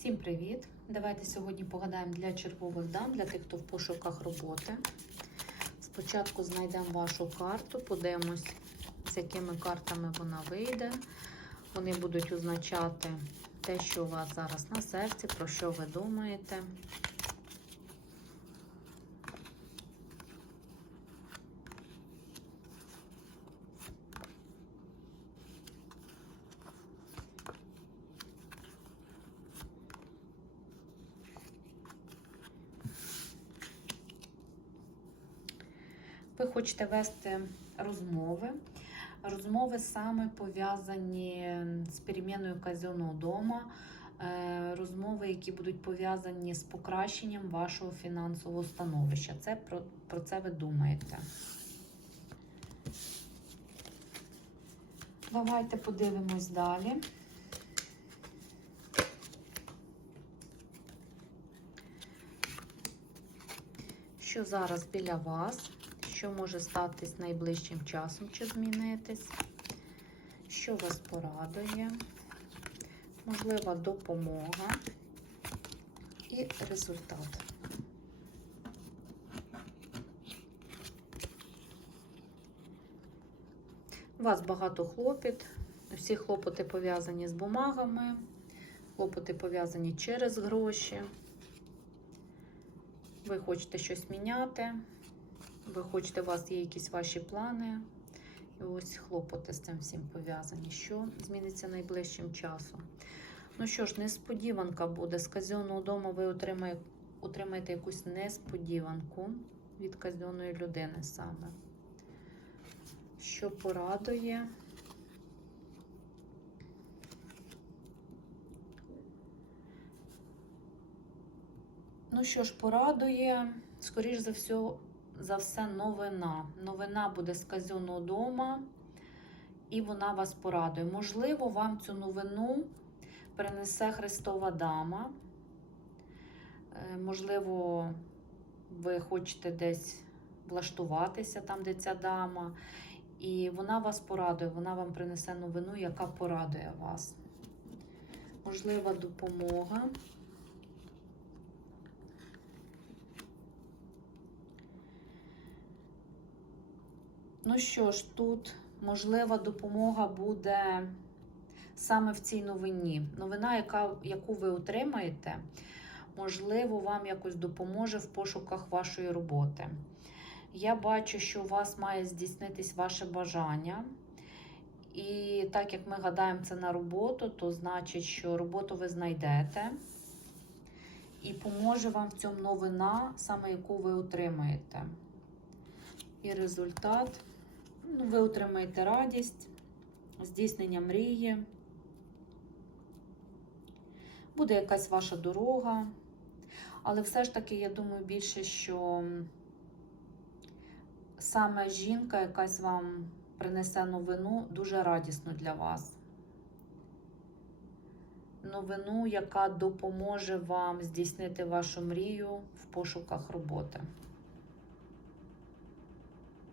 Всім привіт! Давайте сьогодні погадаємо для чергових дам, для тих, хто в пошуках роботи. Спочатку знайдемо вашу карту, подивимось, з якими картами вона вийде. Вони будуть означати те, що у вас зараз на серці, про що ви думаєте. Ви хочете вести розмови. Розмови саме пов'язані з переміною казенного дома, е, розмови, які будуть пов'язані з покращенням вашого фінансового становища. Це про, про це ви думаєте. Давайте подивимось далі. Що зараз біля вас? Що може статись найближчим часом чи змінитись? Що вас порадує? Можлива допомога і результат. У вас багато хлопіт. Всі хлопоти пов'язані з бумагами, хлопоти пов'язані через гроші. Ви хочете щось міняти. Ви хочете, у вас є якісь ваші плани. І ось хлопоти з цим всім пов'язані. Що зміниться найближчим часом? Ну що ж, несподіванка буде. З казенного дому ви отримаєте, отримаєте якусь несподіванку від казенної людини саме. Що порадує? Ну що ж, порадує, скоріш за все, за все новина. Новина буде з казенного дома, і вона вас порадує. Можливо, вам цю новину принесе Христова Дама. Е, Можливо, ви хочете десь влаштуватися там, де ця дама. І вона вас порадує, вона вам принесе новину, яка порадує вас. Можлива допомога. Ну що ж, тут можлива допомога буде саме в цій новині. Новина, яка, яку ви отримаєте, можливо, вам якось допоможе в пошуках вашої роботи. Я бачу, що у вас має здійснитись ваше бажання. І так як ми гадаємо це на роботу, то значить, що роботу ви знайдете. І поможе вам в цьому новина, саме яку ви отримаєте. І результат. Ну, ви отримаєте радість, здійснення мрії. Буде якась ваша дорога. Але все ж таки, я думаю, більше, що саме жінка якась вам принесе новину дуже радісну для вас. Новину, яка допоможе вам здійснити вашу мрію в пошуках роботи.